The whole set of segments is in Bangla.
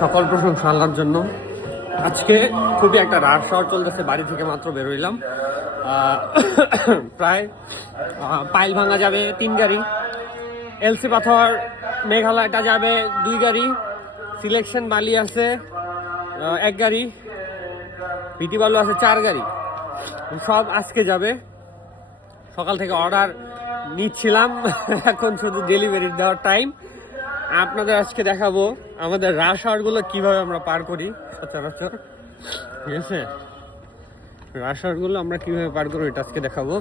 সকল প্রশংসা আল্লাহর জন্য। আজকে খুবই একটা রাশ আওয়ার চলতেছে, বাড়ি থেকে মাত্র বেরোইলাম। প্রায় পাইল ভাঙা যাবে 3 গাড়ি, এলসি পাথর মেঘালয়টা যাবে 2 গাড়ি, সিলেকশন বালি আছে 1 গাড়ি, ভিটি বালু আছে 4 গাড়ি। সব আজকে যাবে। সকাল থেকে অর্ডার নিচ্ছিলাম, এখন শুধু ডেলিভারি দেওয়ার টাইম। আপনাদের আজকে দেখাবো আমাদের রাশ আওয়ারগুলো কিভাবে আমরা পার করি সচরাচর, ঠিক আছে? রাশ আওয়ারগুলো আমরা কিভাবে পার করি এটা আজকে দেখাবো।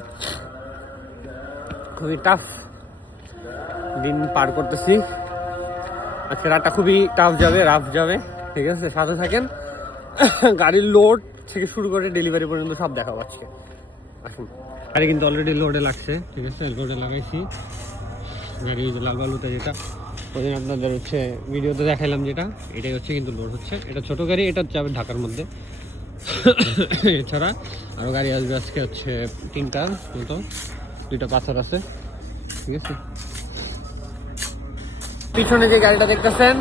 খুবই টাফ দিন পার করতেছি আজকে, রাতটা খুবই টাফ যাবে, রাফ যাবে, ঠিক আছে? সাথে থাকেন, গাড়ির লোড থেকে শুরু করে ডেলিভারি পর্যন্ত সব দেখাবো আজকে। আসুন, গাড়ি কিন্তু অলরেডি লোডে লাগছে, ঠিক আছে? লোডে লাগাইছি গাড়ি, লাল বালুতে যেটা ওই দিন আপনাদের হচ্ছে ভিডিওতে দেখাইলাম, যেটা এটাই হচ্ছে কিন্তু লোড হচ্ছে। এটা ছোট গাড়ি, এটা যাবে ঢাকার মধ্যে। এছাড়া আরও গাড়ি আসবে আজকে, হচ্ছে 3টার মতো, 2টা পাথর আছে, ঠিক আছে? পিছনে যে গাড়িটা দেখতেছেন,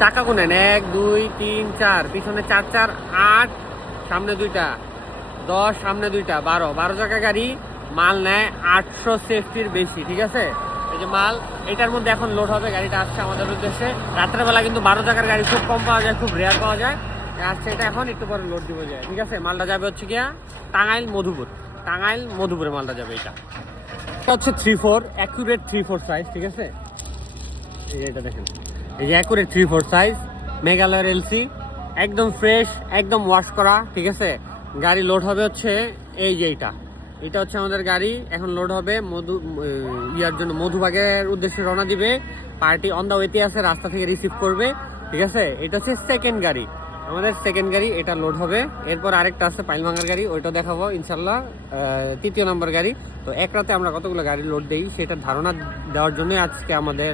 চাকা গুনেন 1 2 3 4, পিছনে 4 4 8, সামনে 2টা 10, সামনে 2টা 12 চাকা গাড়ি। মাল নেয় 800 সেফটির বেশি, ঠিক আছে? এই যে মাল, এটার মধ্যে এখন লোড হবে। গাড়িটা আসছে আমাদের উদ্দেশ্যে। রাত্রের বেলা কিন্তু 12 চাকার গাড়ি খুব কম পাওয়া যায়, খুব রেয়ার পাওয়া যায়। আসছে এটা এখন, একটু পরে লোড দিব যায়, ঠিক আছে? মালটা যাবে হচ্ছে গিয়া টাঙ্গাইল মধুপুরে মালটা যাবে। এটা হচ্ছে 3/4 অ্যাকুরেট 3/4 সাইজ, ঠিক আছে? এই যে এটা দেখেন, এই যে অ্যাকুরেট 3/4 সাইজ মেঘালয়ের এলসি, একদম ফ্রেশ, একদম ওয়াশ করা, ঠিক আছে? গাড়ি লোড হবে হচ্ছে এই যে এটা হচ্ছে আমাদের গাড়ি। এখন লোড হবে ইয়ার জন্য, মধুবাগের উদ্দেশ্যে রওনা দিবে। পার্টি অন দা ওয়েতে আছে, রাস্তা থেকে রিসিভ করবে, ঠিক আছে? এটা হচ্ছে সেকেন্ড গাড়ি, আমাদের সেকেন্ড গাড়ি, এটা লোড হবে। এরপর আরেকটা আছে পাইলভাঙ্গার গাড়ি, ওইটা দেখাবো ইনশাল্লাহ, 3য় নম্বর গাড়ি। তো এক রাতে আমরা কতগুলো গাড়ি লোড দিই সেটার ধারণা দেওয়ার জন্য আজকে আমাদের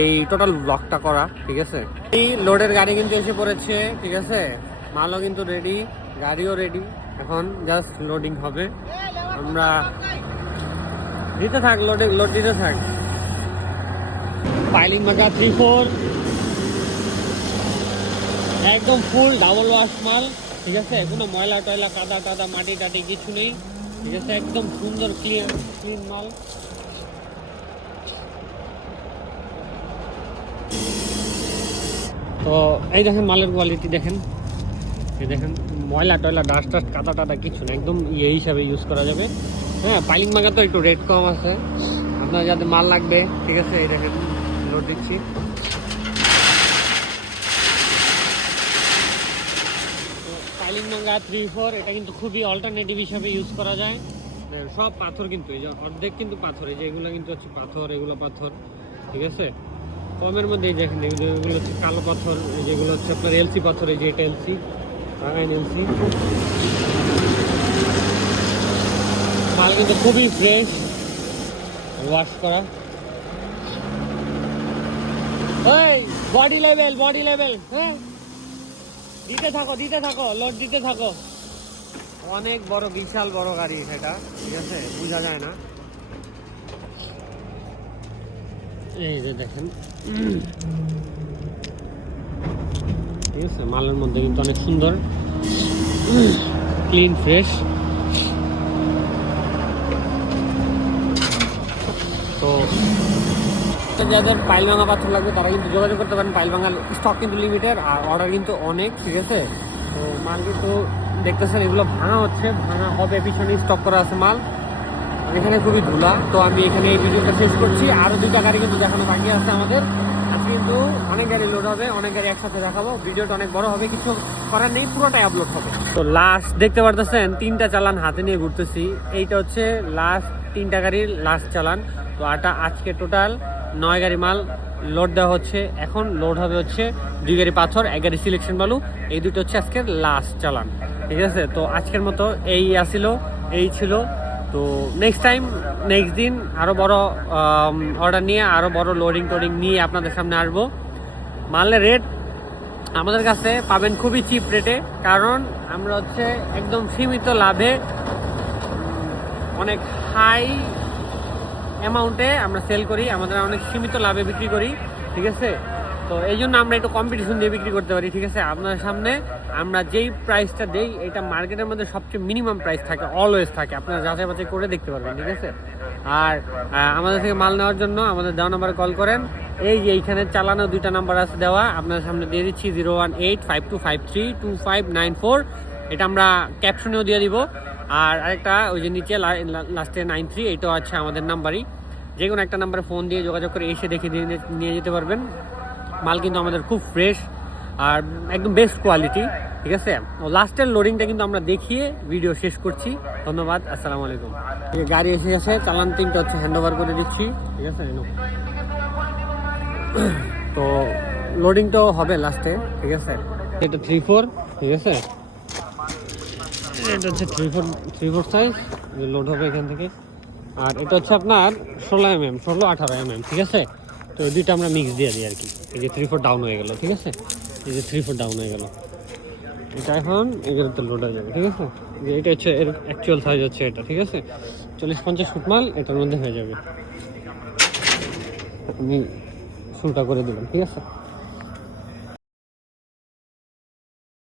এই টোটাল ব্লগটা করা, ঠিক আছে? এই লোডের গাড়ি কিন্তু এসে পড়েছে, ঠিক আছে? মালও কিন্তু রেডি, গাড়িও রেডি, এখন জাস্ট লোডিং হবে। আমরা দিতে থাক, লোড দিতে থাক। পাইলিং মাকা 3/4 একদম ফুল ডাবল ওয়াশ মাল, ঠিক আছে? কোনো ময়লা টয়লা, কাদা টাদা, মাটি টাটি কিছু নেই, ঠিক আছে? একদম সুন্দর ক্লিন মাল। তো এই দেখেন মালের কোয়ালিটি দেখেন, এই দেখেন ময়লা টয়লা, ডাস্ট টাস্ট, কাদা টাদা কিছু না, একদম ইয়ে হিসাবে ইউজ করা যাবে। হ্যাঁ, পাইলিং মাগা তো একটু রেট কম আছে, আপনার যাতে মাল লাগবে, ঠিক আছে? এই দেখেন লোড দিচ্ছি। পাইলিং মাগা 3/4 এটা কিন্তু খুবই অল্টারনেটিভ হিসাবে ইউজ করা যায়। সব পাথর কিন্তু, এই যে অর্ধেক কিন্তু পাথর, এই যে এগুলো কিন্তু হচ্ছে পাথর, এগুলো পাথর, ঠিক আছে? কমের মধ্যে এই দেখেন, এগুলো হচ্ছে কালো পাথর, যেগুলো হচ্ছে আপনার এলসি পাথর, এই যে এটা এলসি, এলসি মাল কিন্তু খুবই ফ্রেশ, ওয়াশ করা। ওই বডি লেভেল, হ্যাঁ, দিতে থাকো, লোড দিতে থাকো। অনেক বড়, বিশাল বড় গাড়ি সেটা, ঠিক আছে? বোঝা যায় না। এই যে দেখেন, ঠিক আছে? মালের মধ্যে কিন্তু অনেক সুন্দর, ক্লিন, ফ্রেশ। তো যাদের পাইল ভাঙা পাথর লাগবে তারা কিন্তু যোগাযোগ করতে পারেন। পাইল ভাঙার স্টক কিন্তু লিমিটেড, আর অর্ডার কিন্তু অনেক, ঠিক আছে? তো মাল কিন্তু দেখতেছেন এগুলো ভাঙা হচ্ছে, ভাঙা হবে, পিছনে স্টক করা আছে মাল। এখানে খুবই ধুলা। তো আমি এখানে এই ভিডিওটা শেষ করছি। আরও 2টা গাড়ি কিন্তু দেখানো বাকি আছে আমাদের। আজকে কিন্তু অনেক গাড়ি লোড হবে, অনেক গাড়ি একসাথে দেখাবো। ভিডিওটা অনেক বড় হবে, কিছু করার নেই, পুরোটাই আপলোড হবে। তো লাস্ট দেখতে পারতেছেন 3টা চালান হাতে নিয়ে ঘুরতেছি। এইটা হচ্ছে লাস্ট 3টা গাড়ির লাস্ট চালান। তো আজকে টোটাল 9 গাড়ি মাল লোড দেওয়া হচ্ছে। এখন লোড হবে হচ্ছে 2 গাড়ি পাথর, 1 গাড়ি সিলেকশন বালু। এই দুটো হচ্ছে আজকের লাস্ট চালান, ঠিক আছে? তো আজকের মতো এই ছিল। তো নেক্সট দিন আরও বড় অর্ডার নিয়ে, আরও বড় লোডিং নিয়ে আপনাদের সামনে আসবো। মালের রেট আমাদের কাছে পাবেন খুবই চিপ রেটে, কারণ আমরা হচ্ছে একদম সীমিত লাভে, অনেক হাই অ্যামাউন্টে আমরা সেল করি, আমাদের অনেক সীমিত লাভে বিক্রি করি, ঠিক আছে? তো এই জন্য আমরা একটু কম্পিটিশন দিয়ে বিক্রি করতে পারি, ঠিক আছে। আপনার সামনে আমরা যেই প্রাইসটা দেই এটা মার্কেটের মধ্যে সবচেয়ে মিনিমাম প্রাইস থাকে, অলওয়েজ থাকে, আপনারা যাচাই বাছাই করে দেখতে পারবেন, ঠিক আছে। আর আমাদের থেকে মাল নেওয়ার জন্য আমাদের দেওয়া নাম্বারে কল করেন। এই যে এইখানে চালানো 2টা নাম্বার আছে দেওয়া, আপনার সামনে দিয়ে দিচ্ছি 01852532594, এটা আমরা ক্যাপশনেও দিয়ে দিব। আর আরেকটা ওই যে নিচে লাস্টে 93, এটাও আছে আমাদের নাম্বারই। যে কোনো একটা নাম্বারে ফোন দিয়ে যোগাযোগ করে এসে দেখে নিয়ে যেতে পারবেন। মাল কিন্তু আমাদের খুব ফ্রেশ আর একদম বেস্ট কোয়ালিটি, ঠিক আছে। লাস্টের লোডিংটা কিন্তু আমরা দেখিয়ে ভিডিও শেষ করছি। ধন্যবাদ, আসসালামু আলাইকুম। গাড়ি এসে গেছে, চালান 3টা হচ্ছে হ্যান্ড ওভার করে দিচ্ছি, ঠিক আছে। তো লোডিংটাও হবে লাস্টে, ঠিক আছে। এটা 3-4, ঠিক আছে। এটা হচ্ছে 3-4 সাইজ, লোড হবে এখান থেকে। আর এটা হচ্ছে আপনার 16mm 16-18 mm, ঠিক আছে। তো এই দুইটা আমরা মিক্স দিয়ে দিই আর কি। এই যে 3-4 ডাউন হয়ে গেল, ঠিক আছে। এই যে 3-4 ডাউন হয়ে গেল, এটা এখন এগুলোতে লোড হয়ে যাবে, ঠিক আছে। যে এটা হচ্ছে এর অ্যাকচুয়াল সাইজ হচ্ছে এটা, ঠিক আছে। 40-50 ফুট মাল এটার মধ্যে হয়ে যাবে। আপনি শুরুটা করে দিবেন, ঠিক আছে।